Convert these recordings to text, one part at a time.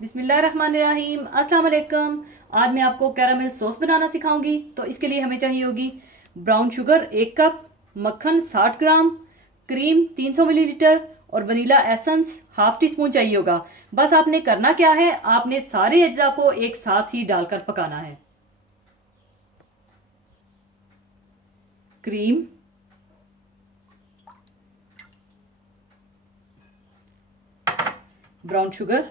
बिस्मिल्लाहिर्रहमानिर्रहीम, अस्सलाम वालेकुम। आज मैं आपको कैरामेल सॉस बनाना सिखाऊंगी। तो इसके लिए हमें चाहिए होगी ब्राउन शुगर 1 कप, मक्खन 60 ग्राम, क्रीम 300 मिलीलीटर और vanilla essence half tea spoon चाहिए होगा। बस आपने करना क्या है, आपने सारे अज्जा को एक साथ ही डालकर पकाना है। क्रीम, ब्राउन शुगर,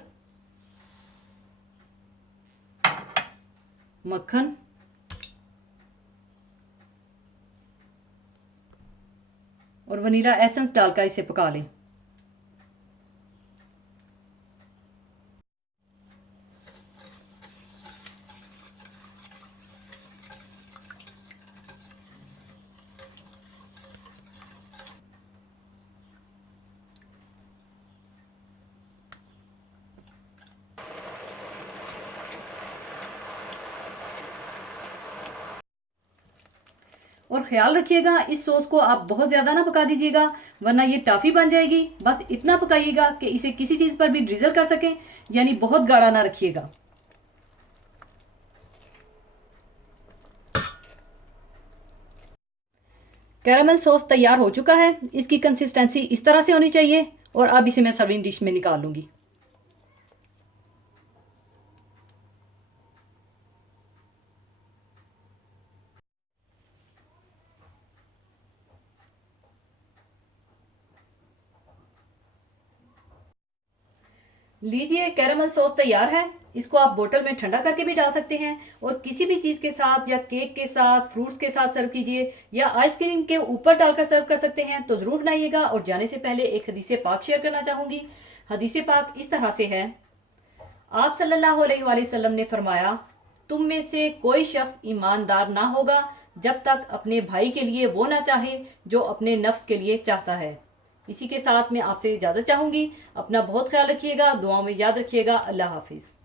मक्खन और वनीला एसेंस डालकर इसे पका लें। और ख्याल रखिएगा, इस सॉस को आप बहुत ज़्यादा ना पका दीजिएगा, वरना ये टाफ़ी बन जाएगी। बस इतना पकाइएगा कि इसे किसी चीज़ पर भी ड्रिजल कर सकें, यानी बहुत गाढ़ा ना रखिएगा। कैरामल सॉस तैयार हो चुका है। इसकी कंसिस्टेंसी इस तरह से होनी चाहिए और अब इसे मैं सर्विंग डिश में निकाल लूँगी। लीजिए, कैरामल सॉस तैयार है। इसको आप बोतल में ठंडा करके भी डाल सकते हैं और किसी भी चीज़ के साथ या केक के साथ, फ्रूट्स के साथ सर्व कीजिए या आइसक्रीम के ऊपर डालकर सर्व कर सकते हैं। तो ज़रूर बनाइएगा। और जाने से पहले एक हदीस पाक शेयर करना चाहूँगी। हदीस पाक इस तरह से है, आप सल्लल्लाहु अलैहि वसल्लम ने फरमाया, तुम में से कोई शख्स ईमानदार ना होगा जब तक अपने भाई के लिए वो ना चाहे जो अपने नफ्स के लिए चाहता है। इसी के साथ मैं आपसे इजाज़त चाहूँगी। अपना बहुत ख्याल रखिएगा, दुआओं में याद रखिएगा। अल्लाह हाफिज़।